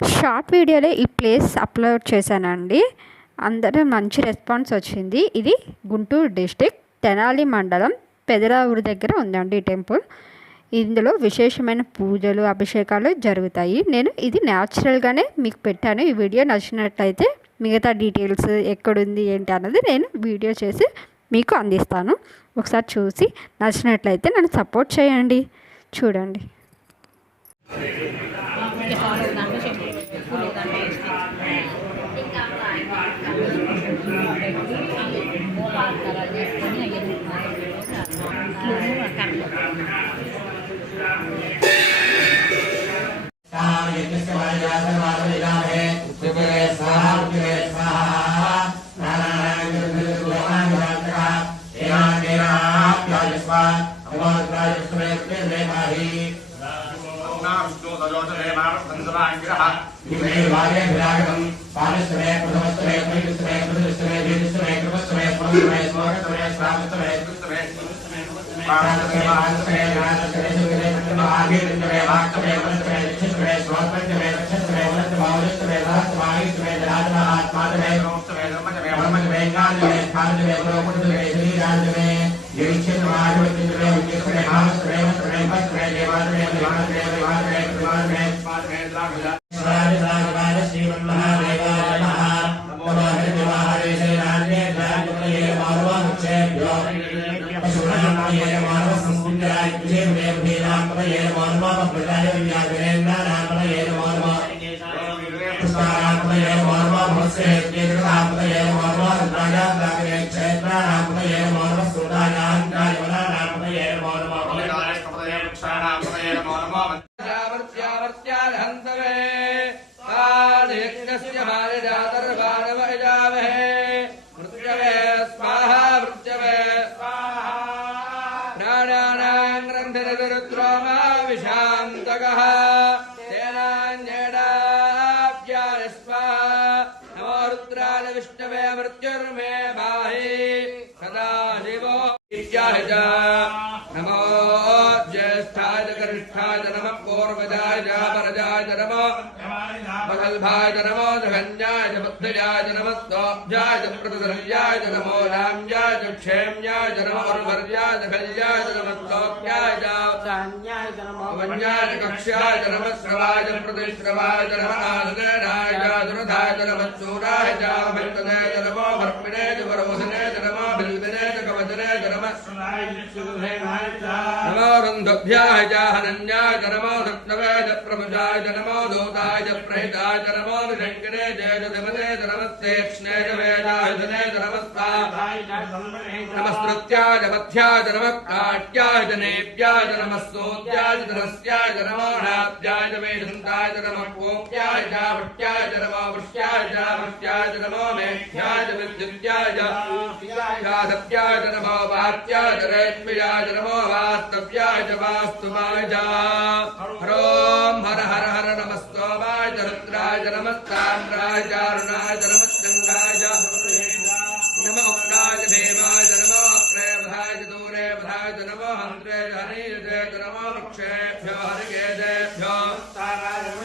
Short వీడియోలో ఈ place upload చేశానండి. అందరూ మంచి రెస్పాన్స్ వచ్చింది. ఇది గుంటూరు డిస్టిక్ తెనాలి మండలం పెదరావూరు దగ్గర ఉందండి ఈ టెంపుల్. ఇందులో విశేషమైన పూజలు అభిషేకాలు జరుగుతాయి. నేను ఇది న్యాచురల్గానే మీకు పెట్టాను. ఈ వీడియో నచ్చినట్లయితే మిగతా డీటెయిల్స్ ఎక్కడుంది ఏంటి అన్నది నేను వీడియో చేసి మీకు అందిస్తాను. ఒకసారి చూసి నచ్చినట్లయితే నన్ను సపోర్ట్ చేయండి. చూడండి. विष्णवे मृत्युर्मे बाहि सदा शिवो नमो ज्येष्ठाय गरिष्ठाय नमः पूर्वजाय परजाय नमो मगल्भाय नमो धन्याय बुद्धयाय नमः स्तोभ्याय प्रतिधर्याय नमो राम्याय क्षेम्याय नमो उर्वर्याय खल्याय नमः स्तोभ्याय सान्याय नमो वन्याय कक्ष्याय नमः श्रवाय प्रतिश्रवाय नमः आसनाय दुर्धाय नमः चूराय भक्तने नमो भर्मिणे वरोधने नमो बिल्विने कवचने नमः नमो रुन्धभ्याय हनन्याय नमो धत्तवे प्रभुजाय नमो दूताय प्रहिताय नमो निरङ्गिने जय देवते नमस्ते कृष्णे वेदाय जने नमस्ताय नमस्कृत्याय मध्याय नमः काट्याय जनेभ्याय नमः सोत्याय धनस्याय नमो नाभ्याय वेदन्ताय नमः कोप्याय भट्याय नमो वृष्याय भट्याय नमो मेघ्याय विद्युत्याय यादव्याय नमो वात्याय रेत्म्याय नमो वास्तव्याय वास्तुवाय ह्रों हर हर हर नमस्तोमाय रुद्राय नमस्ताम्राय अरुणाय नमस्गंगाय नमो उक्ताय देवाय नमो प्रेमधाय दूरे बधाय नमो हन्त्रे हनीय नमो वृक्षेभ्यो हरिकेदेभ्यो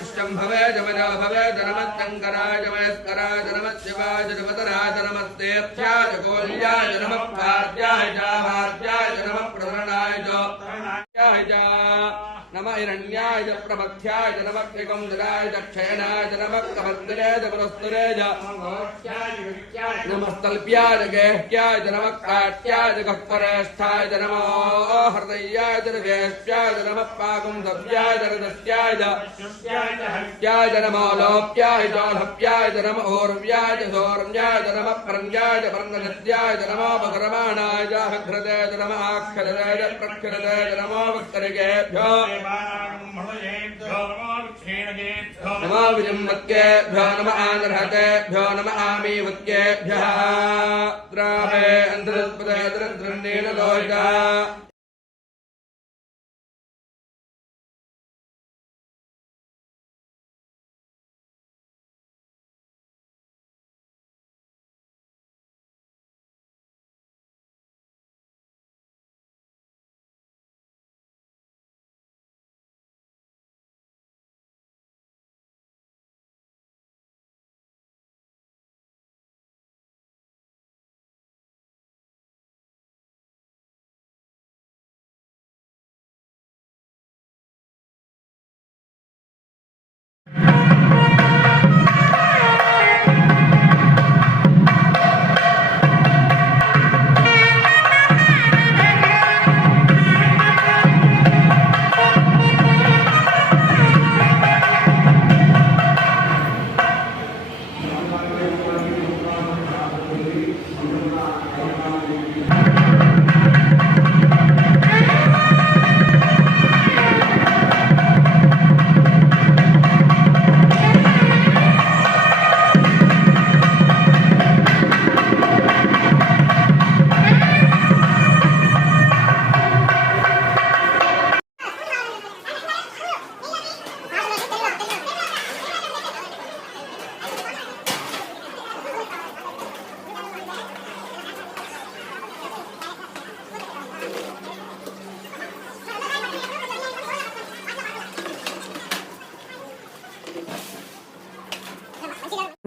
इष्टं भवे जमजो भवे नमस्तङ्कराय नमस्कराय नमः शिवाय नमतराय नमस्तेभ्याय गोल्याय नमः पार्याय भार्याय नमः प्रधरणाय नमः हिरण्याय प्रमथ्याय नमः त्रिकंदराय क्षयणाय नमः कमन्दरे पुरस्तुरे नमस्तल्प्याय गेह्याय नमः काट्याय गह्वरेष्ठाय नमो हृदयाय वेश्याय नमः पाकुंधव्याय दस्याय नमो लोप्याय जोधव्याय नमः ओर्व्याय सौर्व्याय नमः प्रज्ञाय प्रज्ञद्याय नमो भगरमाणाय हृदय नमः आक्षरदय प्रक्षरदय नमो वक्तरिकेभ्यो नमो विजम्मत्केभ्यो नमः आनर्हतेभ्यो नमः आमीवत्केभ्यः द्रावे अन्तरस्पदे द्रन्नेन लोहिता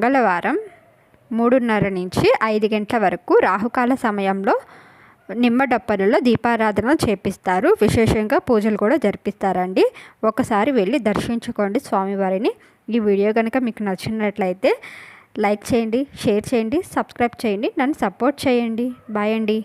మంగళవారం 3:30 నుంచి 5 గంటల వరకు రాహుకాల సమయంలో నిమ్మడప్పలలో దీపారాధన చేపిస్తారు. విశేషంగా పూజలు కూడా జరిపిస్తారండి. ఒకసారి వెళ్ళి దర్శించుకోండి స్వామివారిని. ఈ వీడియో కనుక మీకు నచ్చినట్లయితే లైక్ చేయండి, షేర్ చేయండి, సబ్స్క్రైబ్ చేయండి, నన్ను సపోర్ట్ చేయండి. బాయ్ అండి.